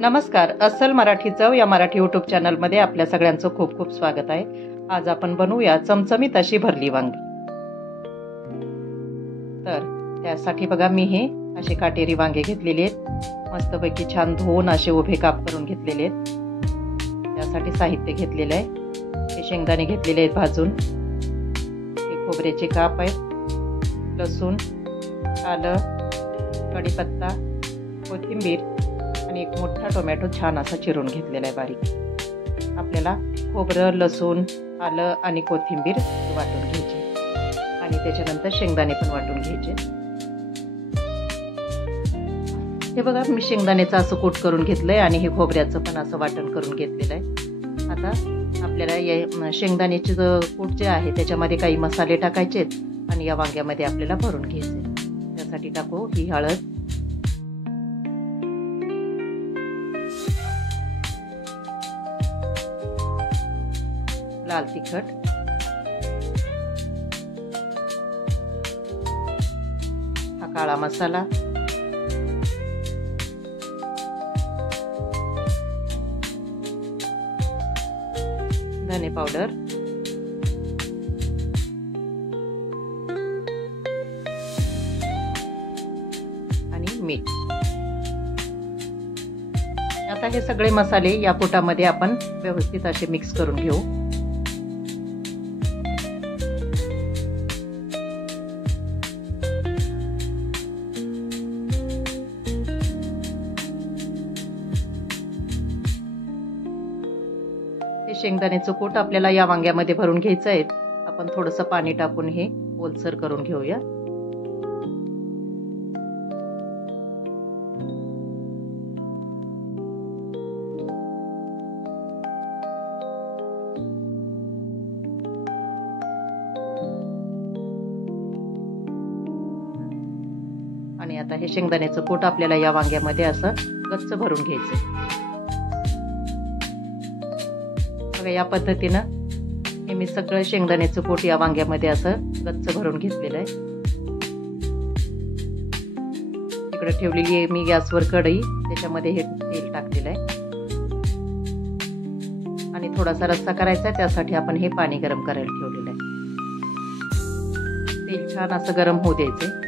नमस्कार. अस्सल मराठी चव या मराठी यूट्यूब चॅनलमध्ये आपल्या सगळ्यांचं खूप खूप स्वागत आहे. आज आपण बनवूया चमचमीत अशी भरली वांगी. तर त्यासाठी बघा मी हे असे काटेरी वांगे घेतलेले आहेत. मस्तपैकी छान धुवून असे उभे काप करून घेतलेले आहेत. त्यासाठी साहित्य घेतलेले आहे. हे शेंगदाणे घेतलेले आहेत भाजून. हे खोबऱ्याचे काप आहेत. लसूण, आलं, कढीपत्ता, कोथिंबीर आणि एक मोठा टोमॅटो छान असा चिरून घेतलेला आहे बारीक. आपल्याला खोबरं, लसूण, आलं आणि कोथिंबीर वाटून घ्यायची आणि त्याच्यानंतर शेंगदाणे पण वाटून घ्यायचे. हे बघा मी शेंगदाण्याचं असं कूट करून घेतलंय आणि हे खोबऱ्याचं पण असं वाटण करून घेतलेलं आहे. आता आपल्याला या शेंगदाण्याचे कूट जे आहे त्याच्यामध्ये काही मसाले टाकायचे आणि या वांग्यामध्ये आपल्याला भरून घ्यायचे. त्यासाठी टाकू ही हळद, लाल तिखट, हा काळा मसाला, धने पावडर, आणि मीठ. आता हे सगळे मसाले या पोटामध्ये आपण व्यवस्थित असे मिक्स करून घेऊ. हे शेंगदाण्याचं कूट आपल्याला या वांग्यामध्ये भरून घ्यायचं आहे. आपण थोडंसं पाणी टाकून हे ओलसर करून घेऊया. आणि आता हे शेंगदाण्याचं कूट आपल्याला या वांग्यामध्ये असं गच्च भरून घ्यायचं. बघा या पद्धतीनं हे मी सगळं शेंगदाण्याचं कूट या वांग्यामध्ये असं गच्च भरून घेतलेलं आहे. इकडे ठेवलेली आहे मी गॅसवर कढई, त्याच्यामध्ये हे तेल टाकलेलं आहे आणि थोडासा रस्सा करायचा आहे. त्यासाठी आपण हे पाणी गरम करायला ठेवलेलं आहे. तेल छान असं गरम होऊ द्यायचे.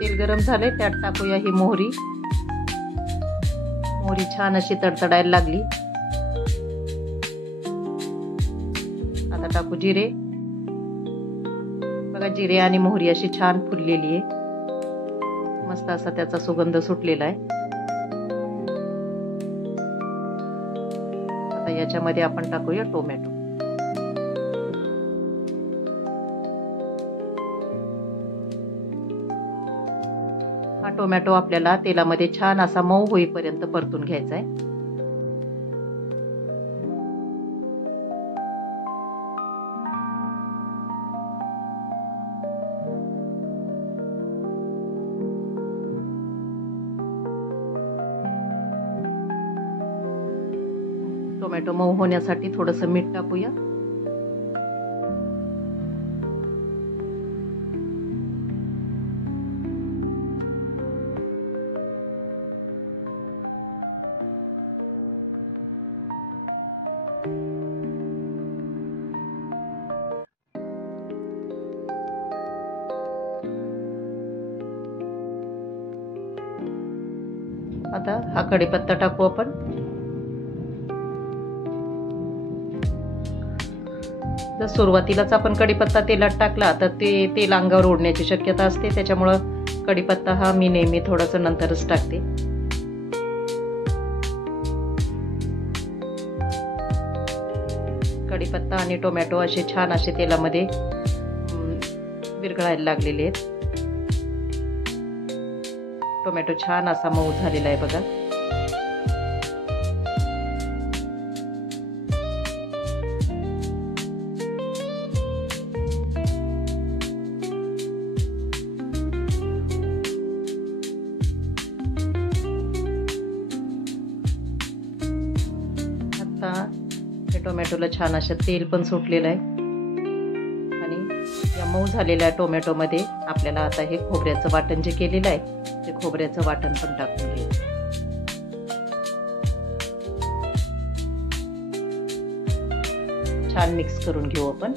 तेल गरम झाले, त्यात टाकूया ही मोहरी. मोहरी छान अशी तडतडायला लागली. आता टाकू जिरे. बघा जिरे आणि मोहरी अशी छान फुललेली आहे. मस्त असा त्याचा सुगंध सुटलेला आहे. आता याच्यामध्ये आपण टाकूया टोमॅटो. हा टोमॅटो आपल्याला तेलामध्ये छान असा मऊ होईपर्यंत परतून घ्यायचा आहे. टोमॅटो मऊ होण्यासाठी थोडंसं मीठ टाकूया. आता हा कढीपत्ता टाकू आपण. जर सुरुवातीलाच आपण कढीपत्ता तेलात टाकला तर ते तेल अंगावर ओढण्याची शक्यता असते. त्याच्यामुळं कढीपत्ता हा मी नेहमी थोडंसं नंतरच टाकते. कढीपत्ता आणि टोमॅटो असे छान असे तेलामध्ये विरघळायला लागलेले आहेत. टोमॅटो छान असा मऊ झालेला आहे बघा. आता हे टोमॅटोला छान असं तेल पण सुटलेलं आहे आणि या मऊ झालेल्या टोमॅटोमध्ये आपल्याला आता हे खोबऱ्याचं वाटण जे केलेलं आहे ते खोबऱ्याचं वाटण पण टाकून घ्यायचं. छान मिक्स करून घेऊ आपण.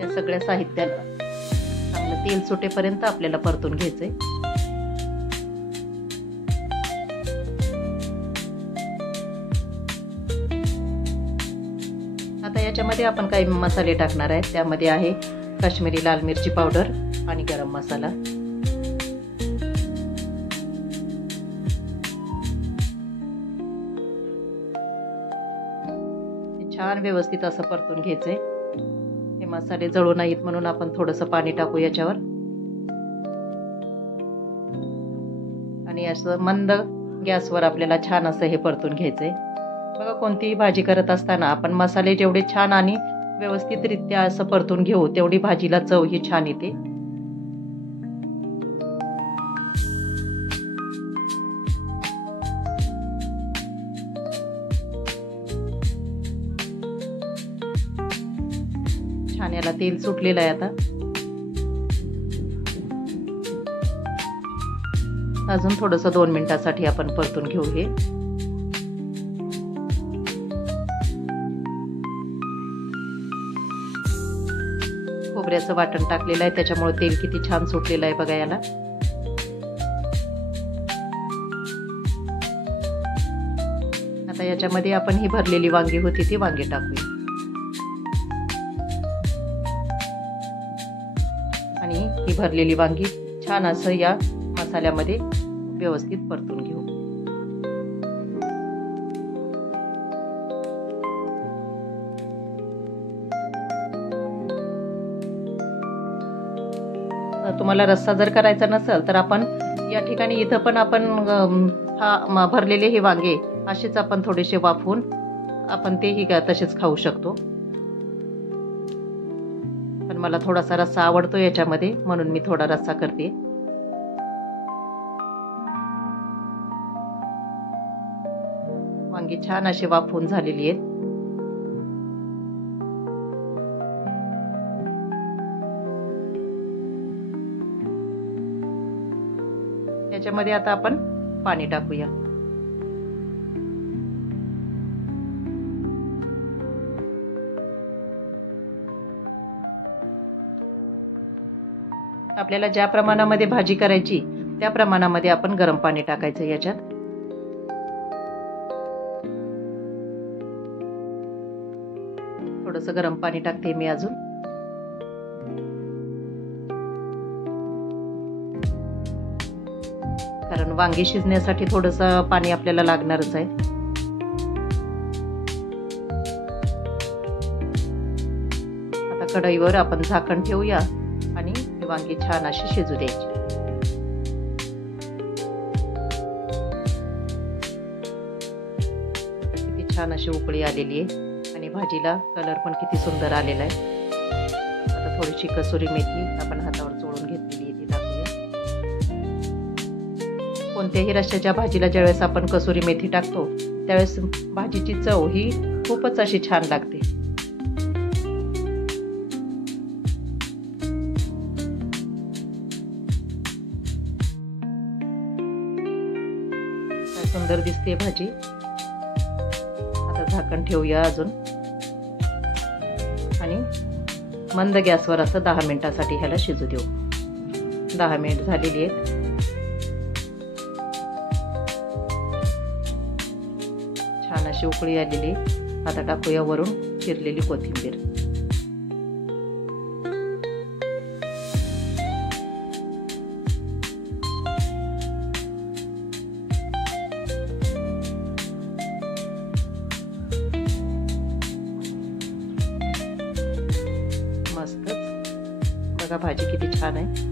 या सगळ्या साहित्याला चांगलं तेल सुटेपर्यंत आपल्याला परतून घ्यायचंय. आता याच्यामध्ये आपण काही मसाले टाकणार आहे. त्यामध्ये आहे काश्मीरी लाल मिरची पावडर आणि गरम मसाला. छान व्यवस्थित असं परतून घ्यायचंय. हे मसाले जळू नयेत म्हणून आपण थोडंसं पाणी टाकू याच्यावर आणि असं मंद गॅसवर आपल्याला छान असं हे परतून घ्यायचंय. बघा, कोणतीही भाजी करत असताना आपण मसाले जेवढे छान आणि व्यवस्थितरित्या असं परतून घेऊ तेवढी भाजीला चव ही छान येते. छान याला तेल सुटलेलं आहे. आता अजून थोडंसं 2 मिनिटासाठी आपण परतून घेऊ. हे खोबऱ्याचं वाटण टाकलेलं आहे त्याच्यामुळे तेल किती छान सुटलेलं आहे बघा याला. आता याच्यामध्ये आपण ही भरलेली वांगी होती ती वांगी टाकूया आणि ही भरलेली वांगी छान असं या मसाल्यामध्ये व्यवस्थित परतून घेऊ. तुम्हाला रस्सा जर करायचा नसेल तर आपण या ठिकाणी इथं पण आपण भरलेले हे वांगे असेच आपण थोडेसे वाफवून आपण तेही तसेच खाऊ शकतो. पण मला थोडासा रस्सा आवडतो याच्यामध्ये म्हणून मी थोडा रस्सा करते. वांगी छान असे वाफवून झालेली आहेत. याच्यामध्ये आता आपण पाणी टाकूया. आपल्याला ज्या प्रमाणामध्ये भाजी करायची त्या प्रमाणामध्ये आपण गरम पाणी टाकायचं याच्यात. थोडंसं गरम पाणी टाकते मी अजून. कारण वांगी शिजण्यासाठी थोडंसं पाणी आपल्याला लागणारच आहे. आता कढईवर आपण झाकण ठेवूया आणि ही वांगी छान अशी शिजू द्यायची. किती छान अशी उकळी आलेली आहे आणि भाजीला कलर पण किती सुंदर आलेला आहे. आता थोडीशी कसुरी मेथी आपण हातावर चोळून घेतलेली आहे ती टाकूया. कोणत्याही रश्श्याच्या भाजीला ज्यावेळेस आपण कसुरी मेथी टाकतो त्यावेळेस भाजीची चव ही खूपच अशी छान लागते. सुंदर दिसते भाजी. आता झाकण ठेवूया अजून आणि मंद गॅसवर असं 10 मिनिटासाठी ह्याला शिजू देऊ. 10 मिनिट झालेली आहेत. छान अशी उकळी आलेली. आता टाकूया वरून चिरलेली कोथिंबीर. मस्तच बघा भाजी किती छान आहे.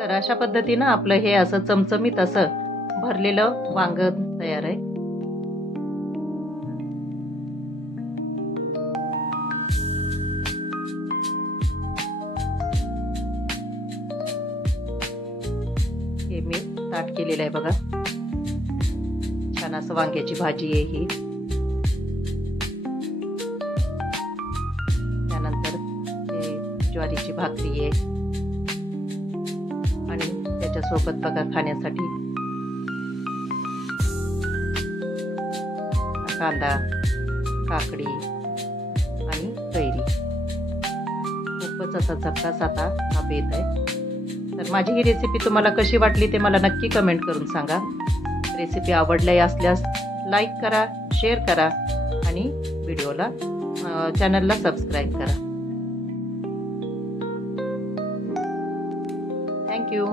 तर अशा पद्धतीनं आपलं हे असं चमचमीत असं भरलेलं वांग तयार आहे. हे मी ताट केलेलं आहे बघा. छान असं वांग्याची भाजी आहे ही. त्यानंतर हे ज्वारीची भाकरी आहे आणि त्याच्यासोबत बघा खाण्यासाठी कांदा, काकडी आणि कैरी. खूपच असा झक्कास आता हा बेत आहे. तर माझी ही रेसिपी तुम्हाला कशी वाटली ते मला नक्की कमेंट करून सांगा. रेसिपी आवडली असल्यास लाईक करा, शेअर करा आणि व्हिडिओला चॅनलला सबस्क्राईब करा. थँक्यू.